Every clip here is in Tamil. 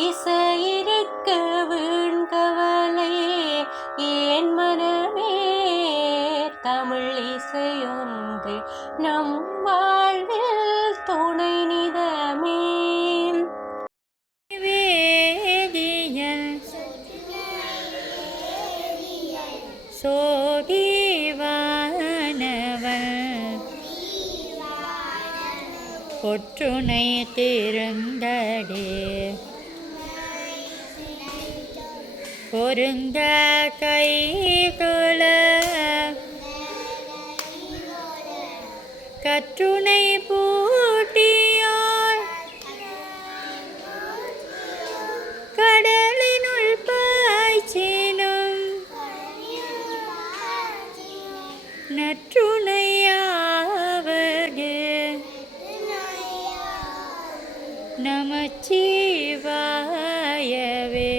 இசையிருக்க வீண்கவலை ஏன் மனமே தமிழ் இசையொன்று நம் வாழ்வில் துணை நிதமே. பொற்றுனை திருந்தடே பொருந்த கைதொழ கற்றுனை பூட்டியார் கடலினுள் பாய்ச்சினும் நற்றுணையாவது நமச்சிவாயவே.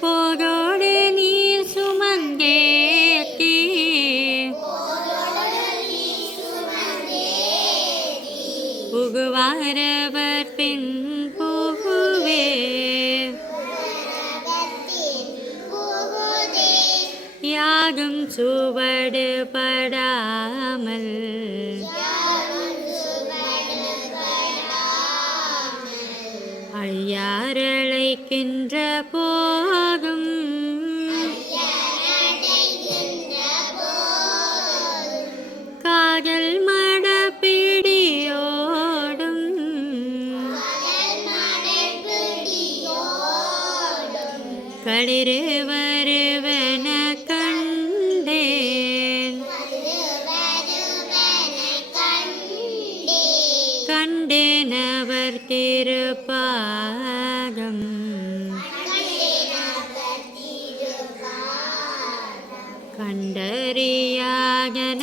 போதோடு நீர் சுமந்தேத்தி புகுவாரவர் பின் புகுவே யாகும் சுவடு படாமல் ஐயாரழைக்கின்ற போதும் காதல் மடப்பிடியோடும் களிறு வருவன கண்டேனவர் திருப்பாதம் கண்டறியாதன